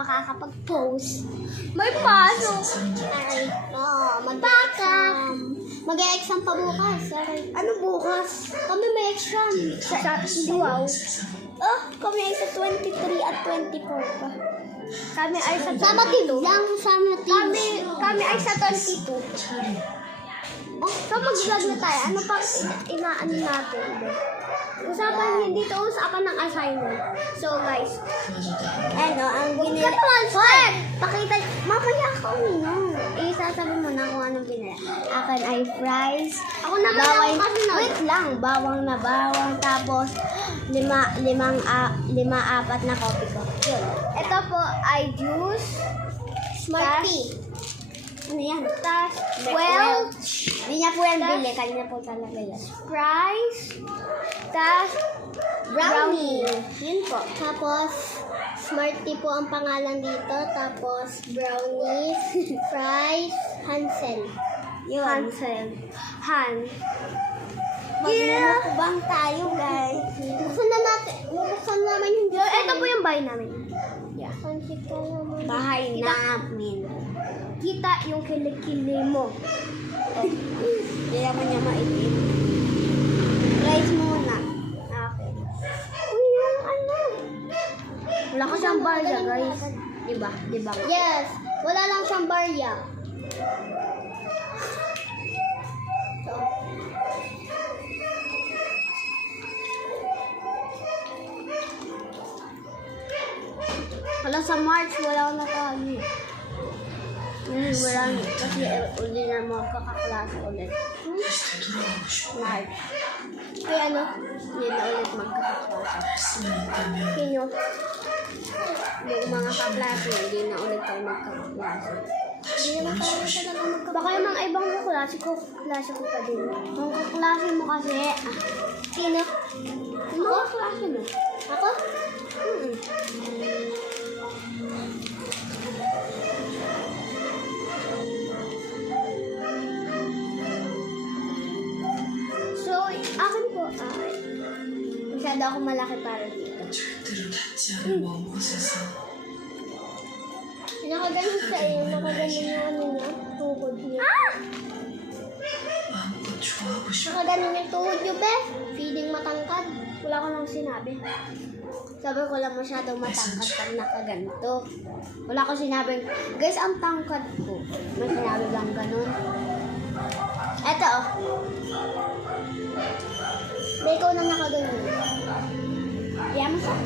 makakapag-post. May pasok. Ay, mag-exam. Mag-exam pa bukas. Aray. Ano bukas? Kami may exam. Wow. Kami ay sa 23 at 24 pa. Kami ay sa Sama team lang, sama team. Kami ay sa 22. So mag-vlog na tayo. Ano pang inaano natin? Usapan dito usapan ng assignment. So guys, Ano, ang ginila. Hoy! Pakita, mamaya ka uminom. Isasabi mo na kung anong ginila. Akin ay fries. Ako naman Bawang, ako kasi wait lang, bawang na bawang, tapos apat na coffee ko. Yun. Ito po ay juice. Smarty. Ano yan? Tas, well, Hindi niya po yan bili, kanya po talaga yan. fries. Tas, brownie. Yun po. Tapos, Smarty po ang pangalan dito. Tapos, brownies, fries, Hansel. Yun. Hansel. Han. Magmumukbang tayo, guys. Buksan na natin. Buksan naman yung So, ito po yung bahay namin. Yeah. Pansit ka naman. Bahay namin. Kita yung kilikili mo. Hindi naman niya maitim. Fries muna. Okay. Uy, yung ano? Wala ka siyang barya, guys. Diba? Diba? Yes. Wala lang siyang barya. Wala sa March, wala akong nakahali. Wala na. Kasi uli na mga kakaklase ulit. March. Kaya ano? Hindi na ulit magkakaklase. Sino? Yung mga kaklase, hindi na ulit tayo magkakaklase. Hindi naman tayo talaga magkabak. Baka yung mga ibang kaklase ko pa din. Yung kaklase mo kasi, Sino? yung mga kaklase mo. Ako? So, akin po ay masyado ako malaki para dito. 절대로 닿지 않을 먼 곳에서 Nakaganon sa iyo. Nakaganon yung ano niya. Tuhod niya. 마음껏 좋아하고 싶어. Nakaganon yung tuhod niyo, be. Feeling matangkad. Wala ko nang sinabi. Sabi ko lang masyadong matangkad pag nakaganto. Wala ko sinabing, guys, ang tangkad ko. May sinabi lang ganun. Eto, oh. Be, ikaw na nakaganon. Kaya mo siya.